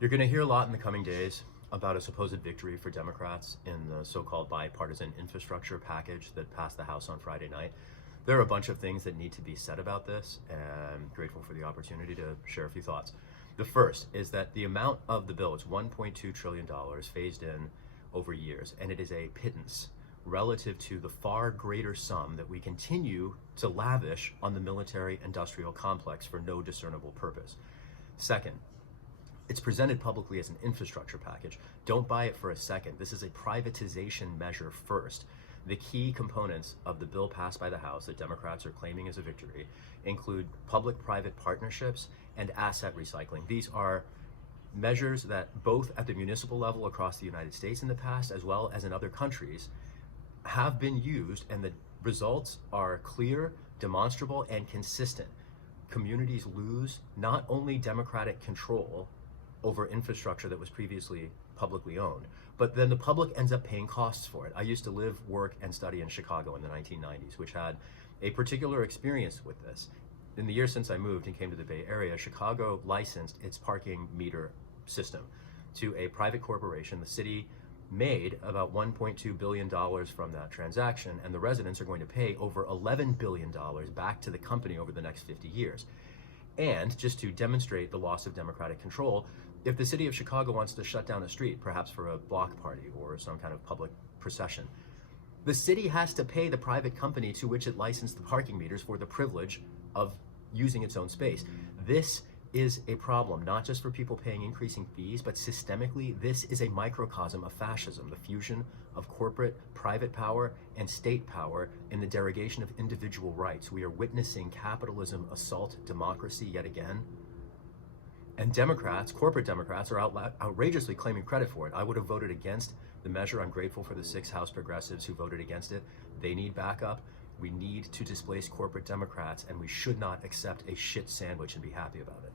You're going to hear a lot in the coming days about a supposed victory for Democrats in the so-called bipartisan infrastructure package that passed the House on Friday night. There are a bunch of things that need to be said about this, and I'm grateful for the opportunity to share a few thoughts. The first is that the amount of the bill is $1.2 trillion phased in over years, and it is a pittance relative to the far greater sum that we continue to lavish on the military-industrial complex for no discernible purpose. Second, it's presented publicly as an infrastructure package. Don't buy it for a second. This is a privatization measure first. The key components of the bill passed by the House that Democrats are claiming as a victory include public-private partnerships and asset recycling. These are measures that both at the municipal level across the United States in the past, as well as in other countries, have been used, and the results are clear, demonstrable, and consistent. Communities lose not only democratic control over infrastructure that was previously publicly owned, but then the public ends up paying costs for it. I used to live, work, and study in Chicago in the 1990s, which had a particular experience with this. In the years since I moved and came to the Bay Area, Chicago licensed its parking meter system to a private corporation. The city made about $1.2 billion from that transaction, and the residents are going to pay over $11 billion back to the company over the next 50 years. And just to demonstrate the loss of democratic control, if the city of Chicago wants to shut down a street, perhaps for a block party or some kind of public procession, the city has to pay the private company to which it licensed the parking meters for the privilege of using its own space. This is a problem, not just for people paying increasing fees, but systemically, this is a microcosm of fascism, the fusion of corporate, private power, and state power in the derogation of individual rights. We are witnessing capitalism assault democracy yet again. And Democrats, corporate Democrats, are outrageously claiming credit for it. I would have voted against the measure. I'm grateful for the 6 House progressives who voted against it. They need backup. We need to displace corporate Democrats, and we should not accept a shit sandwich and be happy about it.